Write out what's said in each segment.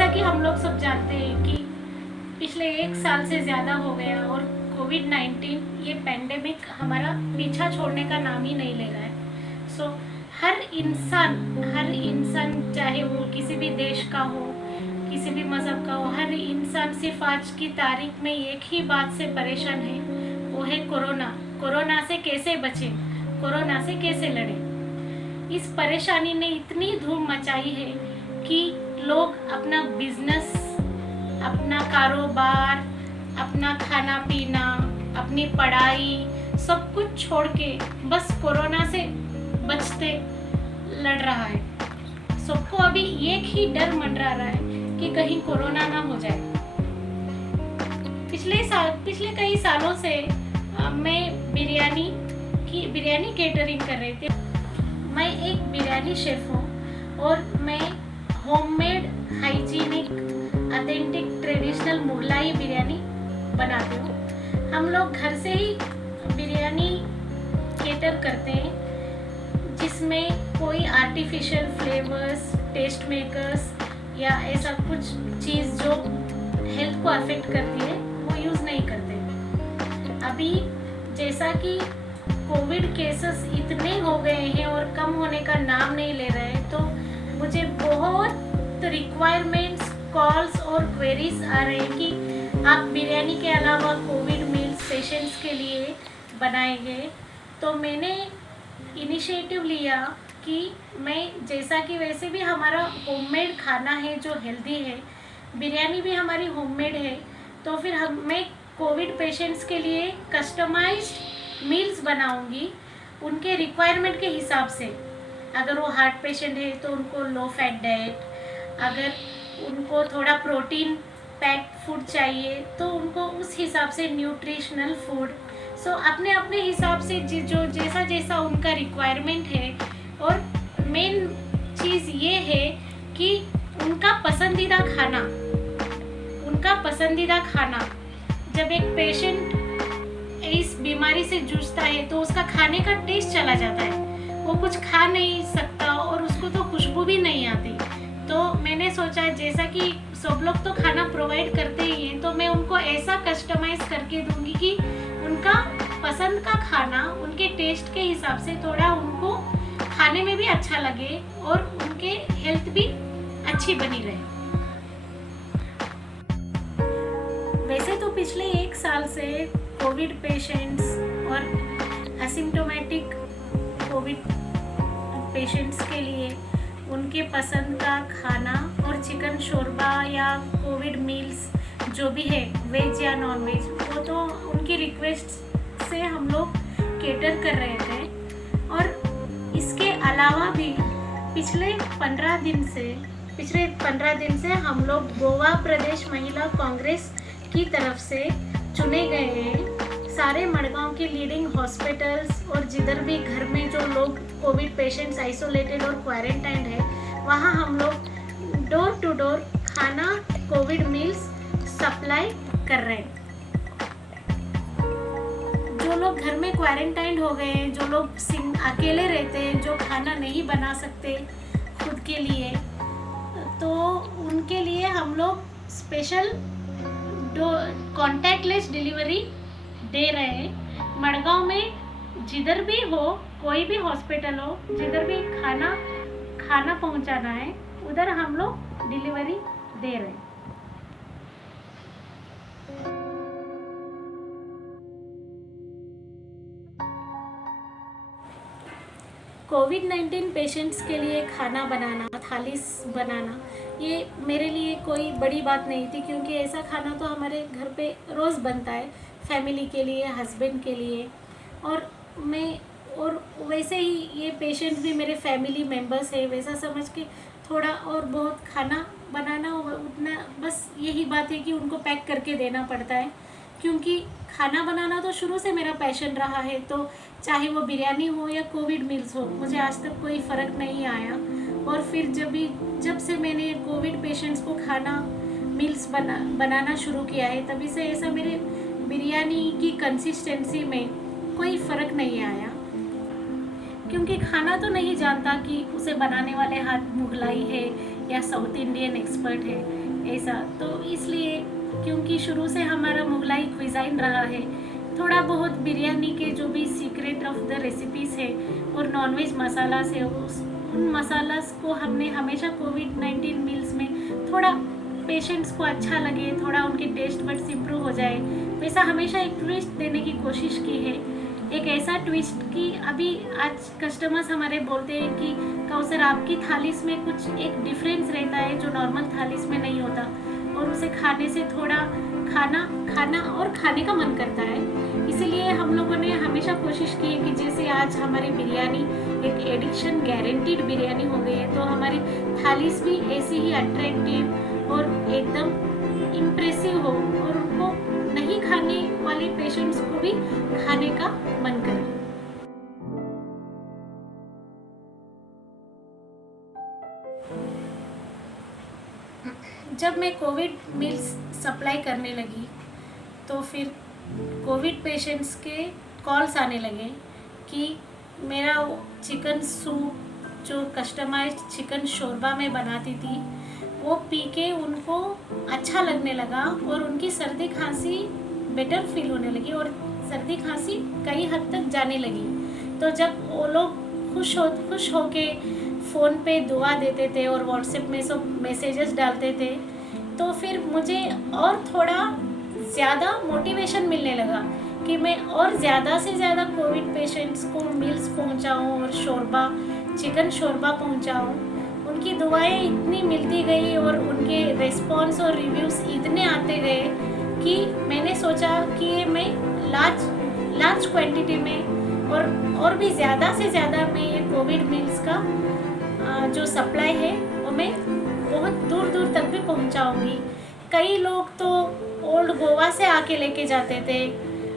जैसा कि हम लोग सब जानते हैं कि पिछले 1 साल से ज़्यादा हो गया और कोविड-19 ये पेंडेमिक हमारा पीछा छोड़ने का नाम ही नहीं ले रहा है। सो हर इंसान चाहे वो किसी भी देश का हो, किसी भी मज़हब का हो, हर इंसान सिर्फ आज की तारीख में एक ही बात से परेशान है, वो है कोरोना। कोरोना से कैसे बचें, कोरोना से कैसे लड़ें। इस परेशानी ने इतनी धूम मचाई है कि लोग अपना बिजनेस, अपना कारोबार, अपना खाना पीना, अपनी पढ़ाई सब कुछ छोड़ के बस कोरोना से बचते लड़ रहा है। सबको अभी एक ही डर मंडरा रहा है कि कहीं कोरोना ना हो जाए। पिछले कई सालों से मैं बिरयानी केटरिंग कर रही थी। मैं एक बिरयानी शेफ हूँ और मैं homemade hygienic authentic traditional Mughlai biryani बनाती हूँ। हम लोग घर से ही बिरयानी केटर करते हैं, जिसमें कोई आर्टिफिशियल फ्लेवर्स, टेस्ट मेकर्स या ऐसा कुछ चीज़ जो हेल्थ को अफेक्ट करती है वो यूज़ नहीं करते। अभी जैसा कि कोविड केसेस इतने हो गए हैं और कम होने का नाम नहीं ले रहे हैं, तो मुझे बहुत रिक्वायरमेंट्स, कॉल्स और क्वेरीज आ रहे हैं कि आप बिरयानी के अलावा कोविड मील्स पेशेंट्स के लिए बनाएंगे। तो मैंने इनिशिएटिव लिया कि मैं, जैसा कि वैसे भी हमारा होममेड खाना है जो हेल्दी है, बिरयानी भी हमारी होममेड है, तो फिर मैं कोविड पेशेंट्स के लिए कस्टमाइज्ड मील्स बनाऊंगी उनके रिक्वायरमेंट के हिसाब से। अगर वो हार्ट पेशेंट है तो उनको लो फैट डाइट, अगर उनको थोड़ा प्रोटीन पैक्ड फूड चाहिए तो उनको उस हिसाब से न्यूट्रिशनल फूड। सो अपने अपने हिसाब से जो जैसा जैसा उनका रिक्वायरमेंट है। और मेन चीज़ ये है कि उनका पसंदीदा खाना जब एक पेशेंट इस बीमारी से जूझता है तो उसका खाने का टेस्ट चला जाता है, वो कुछ खा नहीं सकता और उसको तो खुशबू भी नहीं आती। तो मैंने सोचा जैसा कि सब लोग तो खाना प्रोवाइड करते ही हैं, तो मैं उनको ऐसा कस्टमाइज करके दूंगी कि उनका पसंद का खाना उनके टेस्ट के हिसाब से थोड़ा उनको खाने में भी अच्छा लगे और उनके हेल्थ भी अच्छी बनी रहे। वैसे तो पिछले 1 साल से कोविड पेशेंट्स और एसिम्प्टोमेटिक कोविड पेशेंट्स के लिए उनके पसंद का खाना और चिकन शोरबा या कोविड मील्स जो भी है, वेज या नॉन वेज, वो तो उनकी रिक्वेस्ट से हम लोग केटर कर रहे थे। और इसके अलावा भी पिछले 15 दिन से हम लोग गोवा प्रदेश महिला कांग्रेस की तरफ से चुने गए हैं सारे मडगांव के लीडिंग हॉस्पिटल्स और जिधर भी घर में जो लोग कोविड पेशेंट्स आइसोलेटेड और क्वारंटाइन है, वहाँ हम लोग डोर टू डोर खाना कोविड मील्स सप्लाई कर रहे हैं। जो लोग घर में क्वारंटाइन हो गए हैं, जो लोग अकेले रहते हैं, जो खाना नहीं बना सकते खुद के लिए, तो उनके लिए हम लोग स्पेशल कॉन्टैक्टलेस डिलीवरी दे रहे हैं। मडगांव में जिधर भी हो, कोई भी हॉस्पिटल हो, जिधर भी खाना पहुंचाना है, उधर हम लोग डिलीवरी दे रहे हैं। कोविड-19 पेशेंट्स के लिए खाना बनाना, थाली बनाना, ये मेरे लिए कोई बड़ी बात नहीं थी, क्योंकि ऐसा खाना तो हमारे घर पे रोज़ बनता है, फैमिली के लिए, हस्बैंड के लिए। और वैसे ही ये पेशेंट भी मेरे फैमिली मेम्बर्स है, वैसा समझ के थोड़ा और बहुत खाना बनाना उतना, बस यही बात है कि उनको पैक करके देना पड़ता है, क्योंकि खाना बनाना तो शुरू से मेरा पैशन रहा है। तो चाहे वो बिरयानी हो या कोविड मील्स हो, मुझे आज तक कोई फ़र्क नहीं आया। और फिर जब से मैंने कोविड पेशेंट्स को खाना मील्स बनाना शुरू किया है, तभी से ऐसा मेरे बिरयानी की कंसिस्टेंसी में कोई फ़र्क नहीं आया। क्योंकि खाना तो नहीं जानता कि उसे बनाने वाले हाथ मुगलाई है या साउथ इंडियन एक्सपर्ट है, ऐसा तो इसलिए, क्योंकि शुरू से हमारा मुगलाई क्विज़ाइन रहा है, थोड़ा बहुत बिरयानी के जो भी सीक्रेट ऑफ द रेसिपीज़ है और नॉनवेज मसाला से उन मसालास को हमने हमेशा कोविड-19 मील्स में थोड़ा पेशेंट्स को अच्छा लगे, थोड़ा उनके टेस्ट बड्स इम्प्रूव हो जाए, वैसा हमेशा एक ट्विस्ट देने की कोशिश की है। एक ऐसा ट्विस्ट कि अभी आज कस्टमर्स हमारे बोलते हैं कि कौसर आपकी थालीस में कुछ एक डिफरेंस रहता है जो नॉर्मल थालीस में नहीं होता, और उसे खाने से थोड़ा खाने का मन करता है। इसीलिए हम लोगों ने हमेशा कोशिश की है कि जैसे आज हमारी बिरयानी एक एडिक्शन गारंटीड बिरयानी हो गई है, तो हमारी थालीस भी ऐसी ही अट्रैक्टिव और एकदम इम्प्रेसिव हो और उनको नहीं खाने वाले पेशेंट्स को भी खाने का मन करे। जब मैं कोविड मील्स सप्लाई करने लगी तो फिर कोविड पेशेंट्स के कॉल्स आने लगे कि मेरा चिकन सूप जो कस्टमाइज्ड चिकन शोरबा में बनाती थी वो पी के उनको अच्छा लगने लगा और उनकी सर्दी खांसी बेटर फील होने लगी और सर्दी खांसी कई हद तक जाने लगी। तो जब वो लोग खुश हो के फ़ोन पे दुआ देते थे और व्हाट्सएप में सब मैसेजेस डालते थे, तो फिर मुझे और थोड़ा ज़्यादा मोटिवेशन मिलने लगा कि मैं और ज़्यादा से ज़्यादा कोविड पेशेंट्स को मील्स पहुंचाऊं और चिकन शोरबा पहुंचाऊं। उनकी दुआएं इतनी मिलती गई और उनके रिस्पॉन्स और रिव्यूज़ इतने आते गए कि मैंने सोचा कि ये मैं लार्ज क्वांटिटी में और भी ज़्यादा से ज़्यादा मैं ये कोविड मील्स का जो सप्लाई है वो मैं बहुत दूर दूर तक भी पहुंचाऊंगी। कई लोग तो ओल्ड गोवा से आके लेके जाते थे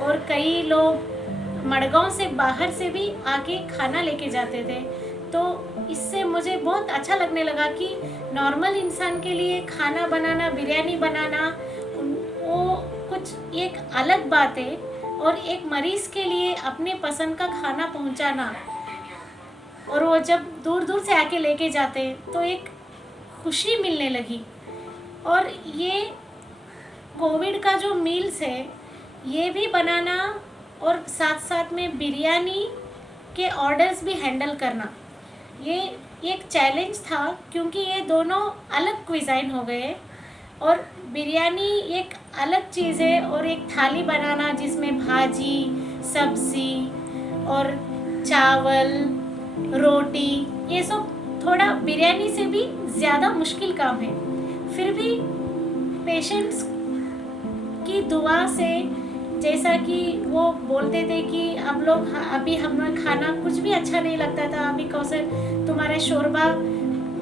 और कई लोग मड़गांव से बाहर से भी आके खाना लेके जाते थे। तो इससे मुझे बहुत अच्छा लगने लगा कि नॉर्मल इंसान के लिए खाना बनाना, बिरयानी बनाना वो कुछ एक अलग बात है, और एक मरीज़ के लिए अपने पसंद का खाना पहुंचाना और वो जब दूर दूर से आके लेके जाते तो एक खुशी मिलने लगी। और ये कोविड का जो मील्स है ये भी बनाना और साथ साथ में बिरयानी के ऑर्डर्स भी हैंडल करना, ये एक चैलेंज था क्योंकि ये दोनों अलग क्विज़ाइन हो गए और बिरयानी एक अलग चीज़ है और एक थाली बनाना जिसमें भाजी, सब्ज़ी और चावल, रोटी, ये सब थोड़ा बिरयानी से भी ज़्यादा मुश्किल काम है। फिर भी पेशेंट्स की दुआ से, जैसा कि वो बोलते थे कि अभी हमें खाना कुछ भी अच्छा नहीं लगता था, अभी कौशल तुम्हारे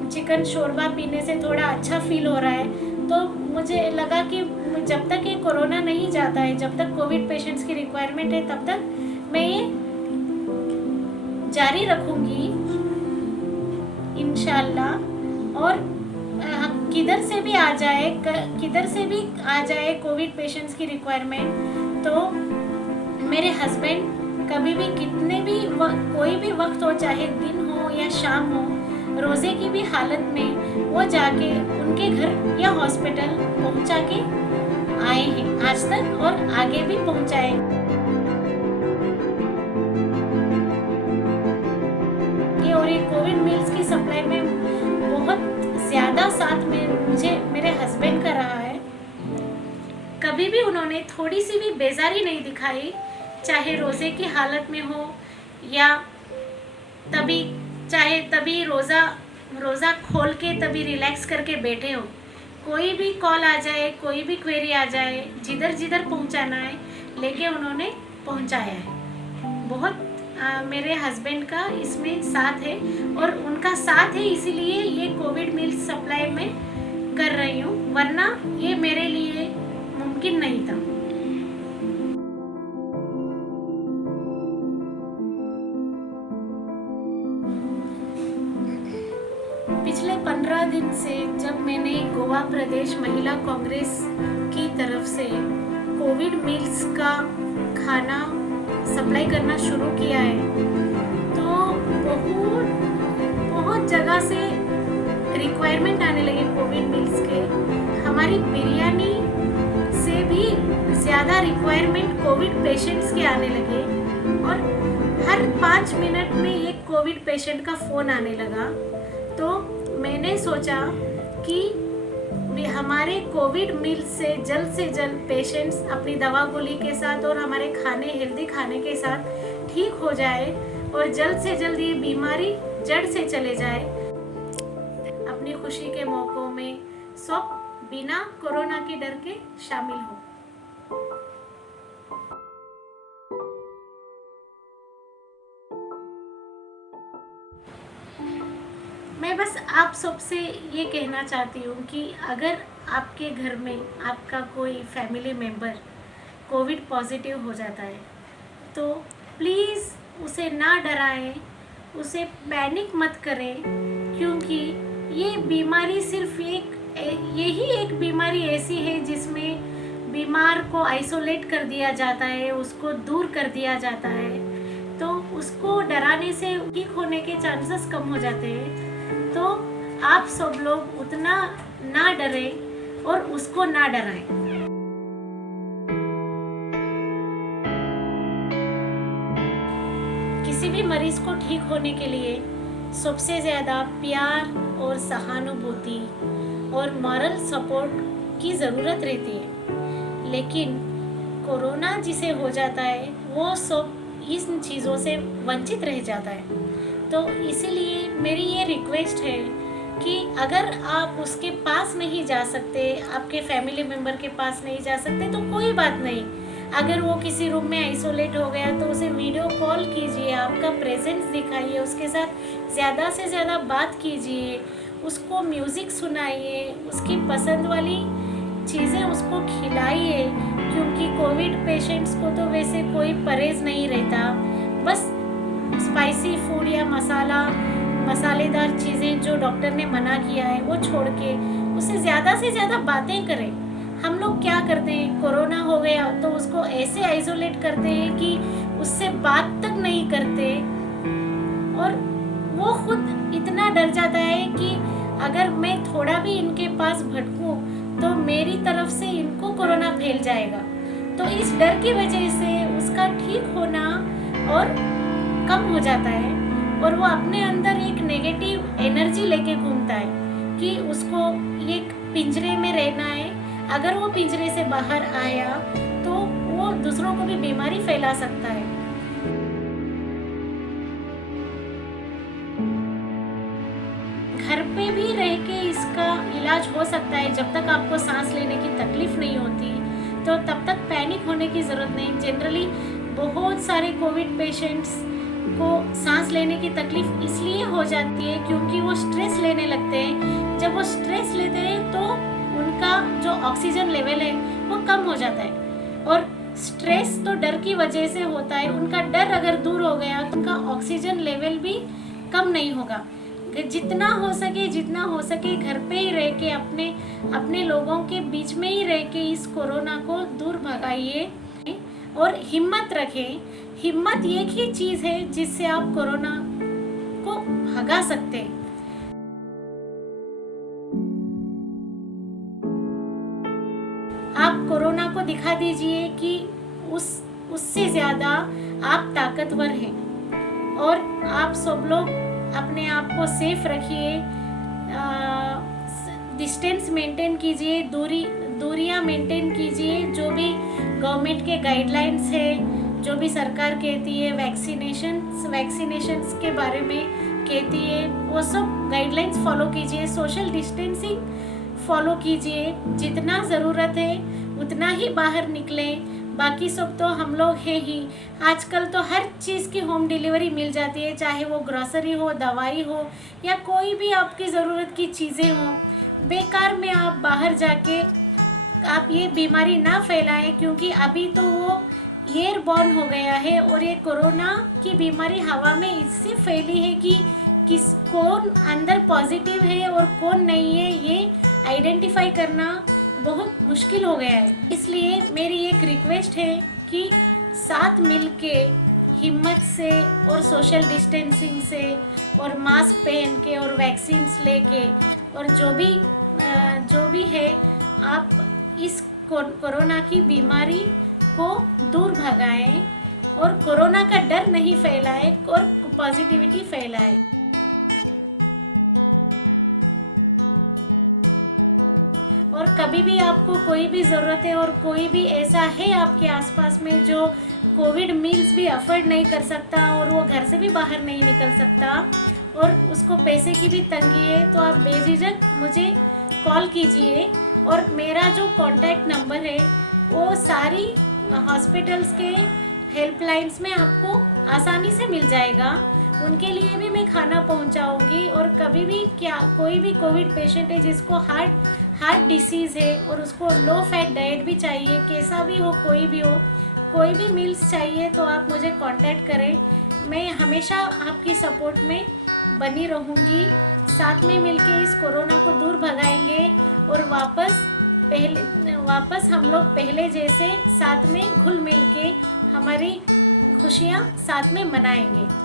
चिकन शोरबा पीने से थोड़ा अच्छा फील हो रहा है, तो मुझे लगा कि जब तक ये कोरोना नहीं जाता है, जब तक कोविड पेशेंट्स की रिक्वायरमेंट है, तब तक मैं ये जारी रखूँगी इंशाल्लाह। और किधर से भी आ जाए कोविड पेशेंट्स की रिक्वायरमेंट, तो मेरे हस्बैंड कभी भी कोई भी वक्त हो, चाहे दिन हो या शाम हो, रोज़े की भी हालत में वो जाके उनके घर या हॉस्पिटल पहुंचा के आए हैं आज तक और आगे भी पहुंचाएंगे। और ये कोविड मील्स की सप्लाई में बहुत ज़्यादा साथ में मुझे मेरे हस्बैंड का रहा है। कभी भी उन्होंने थोड़ी सी भी बेजारी नहीं दिखाई, चाहे रोज़े की हालत में हो या तभी रोज़ा खोल के तभी रिलैक्स करके बैठे हो। कोई भी कॉल आ जाए, कोई भी क्वेरी आ जाए, जिधर पहुंचाना है लेके उन्होंने पहुंचाया है। बहुत मेरे हस्बैंड का इसमें साथ है और उनका साथ है, इसीलिए ये कोविड मील्स सप्लाई में कर रही हूँ, वरना ये मेरे लिए मुमकिन नहीं था। पिछले 15 दिन से जब मैंने गोवा प्रदेश महिला कांग्रेस की तरफ से कोविड मील्स का खाना सप्लाई करना शुरू किया है, तो बहुत जगह से रिक्वायरमेंट आने लगे कोविड मील्स के। हमारी बिरयानी से भी ज़्यादा रिक्वायरमेंट कोविड पेशेंट्स के आने लगे और हर 5 मिनट में एक कोविड पेशेंट का फ़ोन आने लगा। तो मैंने सोचा कि हमारे कोविड मील से जल्द पेशेंट्स अपनी दवा गोली के साथ और हमारे हेल्दी खाने के साथ ठीक हो जाए और जल्द से जल्द ये बीमारी जड़ से चले जाए। अपनी खुशी के मौक़ों में सब बिना कोरोना के डर के शामिल हो। मैं बस आप सबसे ये कहना चाहती हूँ कि अगर आपके घर में आपका कोई फैमिली मेम्बर कोविड पॉजिटिव हो जाता है तो प्लीज़ उसे ना डराएं, उसे पैनिक मत करें, क्योंकि ये बीमारी सिर्फ यही एक बीमारी ऐसी है जिसमें बीमार को आइसोलेट कर दिया जाता है, उसको दूर कर दिया जाता है, तो उसको डराने से ठीक होने के चांसेस कम हो जाते हैं। तो आप सब लोग उतना ना डरें और उसको ना डराएं। किसी भी मरीज को ठीक होने के लिए सबसे ज़्यादा प्यार और सहानुभूति और मॉरल सपोर्ट की ज़रूरत रहती है, लेकिन कोरोना जिसे हो जाता है वो सब इन चीज़ों से वंचित रह जाता है। तो इसीलिए मेरी ये रिक्वेस्ट है कि अगर आप उसके पास नहीं जा सकते, आपके फैमिली मेम्बर के पास नहीं जा सकते, तो कोई बात नहीं। अगर वो किसी रूम में आइसोलेट हो गया तो उसे वीडियो कॉल कीजिए, आपका प्रेजेंस दिखाइए, उसके साथ ज़्यादा से ज़्यादा बात कीजिए, उसको म्यूज़िक सुनाइए, उसकी पसंद वाली चीज़ें उसको खिलाइए, क्योंकि कोविड पेशेंट्स को तो वैसे कोई परहेज़ नहीं रहता। बस स्पाइसी फूड या मसालेदार चीज़ें जो डॉक्टर ने मना किया है वो छोड़ के उससे ज़्यादा से ज़्यादा बातें करें। हम लोग क्या करते हैं, कोरोना हो गया तो उसको ऐसे आइसोलेट करते हैं कि उससे बात तक नहीं करते और वो खुद इतना डर जाता है कि अगर मैं थोड़ा भी इनके पास भटकूं तो मेरी तरफ से इनको कोरोना फैल जाएगा। तो इस डर की वजह से उसका ठीक होना और कम हो जाता है और वो अपने अंदर एक नेगेटिव एनर्जी लेके घूमता है कि उसको एक पिंजरे में रहना है। अगर वो पिंजरे से बाहर आया तो वो दूसरों को भी बीमारी फैला सकता है। घर पे भी रह के इसका इलाज हो सकता है। जब तक आपको सांस लेने की तकलीफ नहीं होती तो तब तक पैनिक होने की ज़रूरत नहीं। जनरली बहुत सारे कोविड पेशेंट्स को सांस लेने की तकलीफ इसलिए हो जाती है क्योंकि वो स्ट्रेस लेने लगते हैं। जब वो स्ट्रेस लेते हैं तो उनका जो ऑक्सीजन लेवल है वो कम हो जाता है और स्ट्रेस तो डर की वजह से होता है। उनका डर अगर दूर हो गया तो उनका ऑक्सीजन लेवल भी कम नहीं होगा। जितना हो सके घर पे ही रह के अपने लोगों के बीच में ही रह के इस कोरोना को दूर भगाइए और हिम्मत रखें। हिम्मत एक ही चीज़ है जिससे आप कोरोना को भगा सकते हैं। आप कोरोना को दिखा दीजिए कि उससे ज़्यादा आप ताकतवर हैं और आप सब लोग अपने आप को सेफ रखिए, डिस्टेंस मेंटेन कीजिए, दूरियां मेंटेन कीजिए। जो भी गवर्नमेंट के गाइडलाइंस है, जो भी सरकार कहती है वैक्सीनेशंस के बारे में कहती है, वो सब गाइडलाइंस फॉलो कीजिए। सोशल डिस्टेंसिंग फॉलो कीजिए। जितना ज़रूरत है उतना ही बाहर निकलें, बाकी सब तो हम लोग हैं ही। आजकल तो हर चीज़ की होम डिलीवरी मिल जाती है, चाहे वो ग्रोसरी हो, दवाई हो या कोई भी आपकी ज़रूरत की चीज़ें हों। बेकार में आप बाहर जाके आप ये बीमारी ना फैलाएं, क्योंकि अभी तो वो एयरबॉर्न हो गया है और ये कोरोना की बीमारी हवा में इससे फैली है कि कौन अंदर पॉजिटिव है और कौन नहीं है ये आइडेंटिफाई करना बहुत मुश्किल हो गया है। इसलिए मेरी एक रिक्वेस्ट है कि साथ मिलके हिम्मत से और सोशल डिस्टेंसिंग से और मास्क पहन के और वैक्सीन्स लेके और जो भी है आप इस कोरोना की बीमारी को दूर भगाएं और कोरोना का डर नहीं फैलाएं और पॉजिटिविटी फैलाएं। और कभी भी आपको कोई भी ज़रूरत है और कोई भी ऐसा है आपके आसपास में जो कोविड मील्स भी अफोर्ड नहीं कर सकता और वो घर से भी बाहर नहीं निकल सकता और उसको पैसे की भी तंगी है, तो आप बेझिझक मुझे कॉल कीजिए। और मेरा जो कॉन्टैक्ट नंबर है वो सारी हॉस्पिटल्स के हेल्पलाइंस में आपको आसानी से मिल जाएगा। उनके लिए भी मैं खाना पहुंचाऊंगी। और कभी भी कोई भी कोविड पेशेंट है जिसको हार्ट डिसीज़ है और उसको लो फैट डाइट भी चाहिए, कैसा भी हो, कोई भी मील्स चाहिए, तो आप मुझे कांटेक्ट करें। मैं हमेशा आपकी सपोर्ट में बनी रहूँगी। साथ में मिलके इस कोरोना को दूर भगाएंगे और वापस हम लोग पहले जैसे साथ में घुल मिल के हमारी खुशियाँ साथ में मनाएंगे।